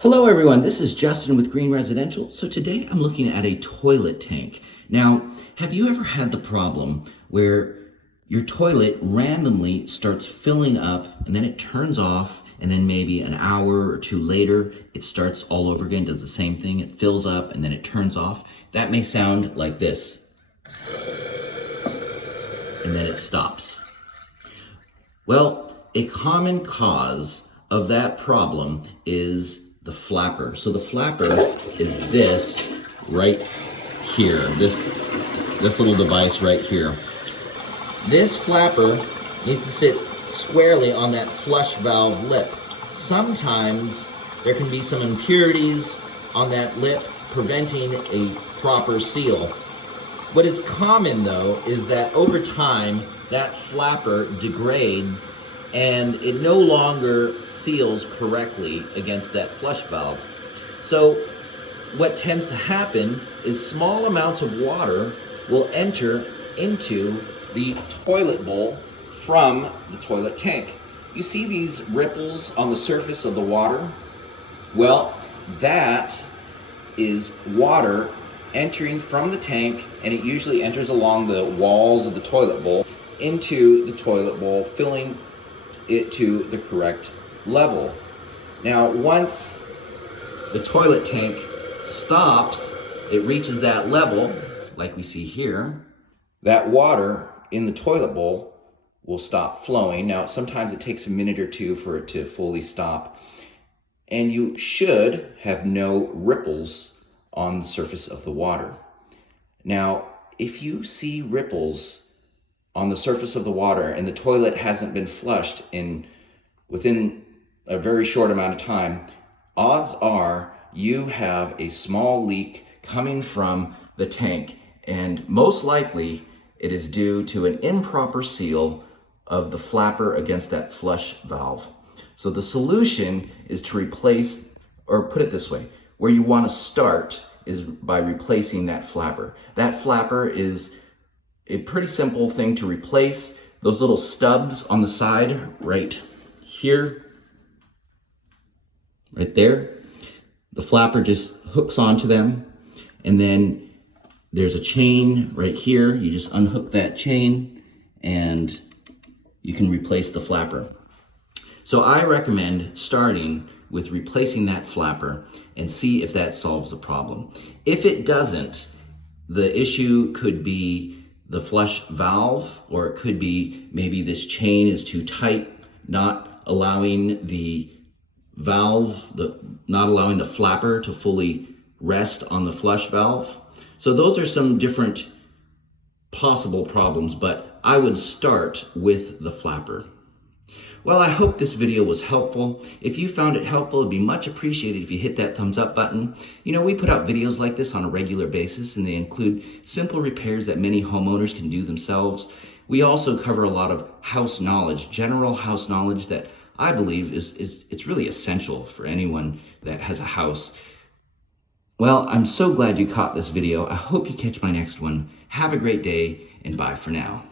Hello everyone, this is Justin with Green Residential. So today I'm looking at a toilet tank. Now, have you ever had the problem where your toilet randomly starts filling up and then it turns off, and then maybe an hour or two later it starts all over again, does the same thing, it fills up and then it turns off? That may sound like this. And then it stops. Well, a common cause of that problem is the flapper. So the flapper is this right here, this little device right here. This flapper needs to sit squarely on that flush valve lip. Sometimes there can be some impurities on that lip preventing a proper seal. What is common though is that over time that flapper degrades and it no longer seals correctly against that flush valve. So what tends to happen is small amounts of water will enter into the toilet bowl from the toilet tank. You see these ripples on the surface of the water? Well, that is water entering from the tank, and it usually enters along the walls of the toilet bowl into the toilet bowl, filling it to the correct level. Now, once the toilet tank stops, it reaches that level, like we see here, that water in the toilet bowl will stop flowing. Now, sometimes it takes a minute or two for it to fully stop, and you should have no ripples on the surface of the water. Now, if you see ripples on the surface of the water and the toilet hasn't been flushed within a very short amount of time, odds are you have a small leak coming from the tank, and most likely it is due to an improper seal of the flapper against that flush valve. So the solution is to replace, or put it this way, where you want to start is by replacing that flapper. That flapper is a pretty simple thing to replace. Those little stubs on the side right here, right there, the flapper just hooks onto them, and then there's a chain right here. You just unhook that chain and you can replace the flapper. So I recommend starting with replacing that flapper and see if that solves the problem. If it doesn't, the issue could be the flush valve, or it could be maybe this chain is too tight, not allowing the valve, not allowing the flapper to fully rest on the flush valve. So those are some different possible problems, but I would start with the flapper. Well, I hope this video was helpful. If you found it helpful, it'd be much appreciated if you hit that thumbs up button. You know, we put out videos like this on a regular basis, and they include simple repairs that many homeowners can do themselves. We also cover a lot of house knowledge, general house knowledge that I believe it's really essential for anyone that has a house. Well, I'm so glad you caught this video. I hope you catch my next one. Have a great day, and bye for now.